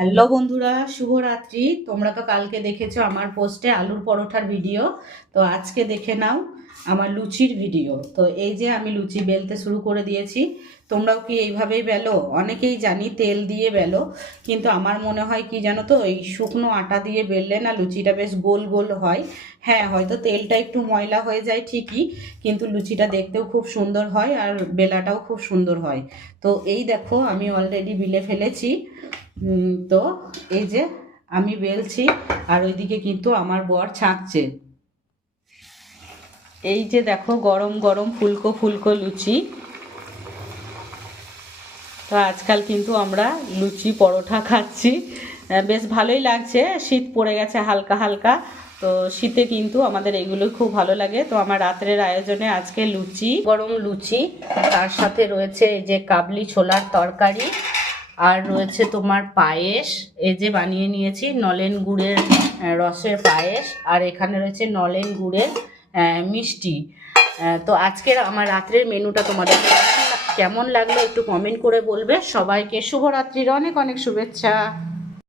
Hello বন্ধুরা, শুভরাত্রি। তোমরা তো কালকে দেখেছো আমার পোস্টে আলুর পরোটার ভিডিও। তো আজকে দেখে নাও আমার লুচির ভিডিও। তো এই যে আমি লুচি বেলতে শুরু করে দিয়েছি। তোমরাও কি এইভাবেই বেলো? অনেকেই জানি তেল দিয়ে বেলো, কিন্তু আমার মনে হয় কি জানো তো, এই শুকনো আটা দিয়ে বেললে না লুচিটা বেশ গোল গোল হয়। হ্যাঁ, হয়তো তেলটা একটু ময়লা হয়ে যায় ঠিকই, কিন্তু লুচিটা দেখতেও খুব সুন্দর হয় আর বেলাটাও খুব সুন্দর হয়। তো এই দেখো আমি অলরেডি বেলে ফেলেছি। তো এই যে আমি বেলছি, আর ওইদিকে কিন্তু আমার বর ছাঁকছে। এই যে দেখো গরম গরম ফুলকো ফুলকো লুচি। তো আজকাল কিন্তু আমরা লুচি পরোটা খাচ্ছি, বেশ ভালোই লাগছে। শীত পড়ে গেছে হালকা হালকা, তো শীতে কিন্তু আমাদের এগুলো খুব ভালো লাগে। তো আমার রাত্রের আয়োজনে আজকে লুচি, গরম লুচি, তার সাথে রয়েছে এই যে কাবলি ছোলার তরকারি, আর রয়েছে তোমার পায়েস। এই যে বানিয়ে নিয়েছি নলেন গুড়ের রসের পায়েস, আর এখানে রয়েছে নলেন গুড়ের মিষ্টি। তো আজকের আমার রাত্রের মেনুটা তোমাদের কেমন লাগলো একটু কমেন্ট করে বলবে। সবাইকে শুভরাত্রির অনেক অনেক শুভেচ্ছা।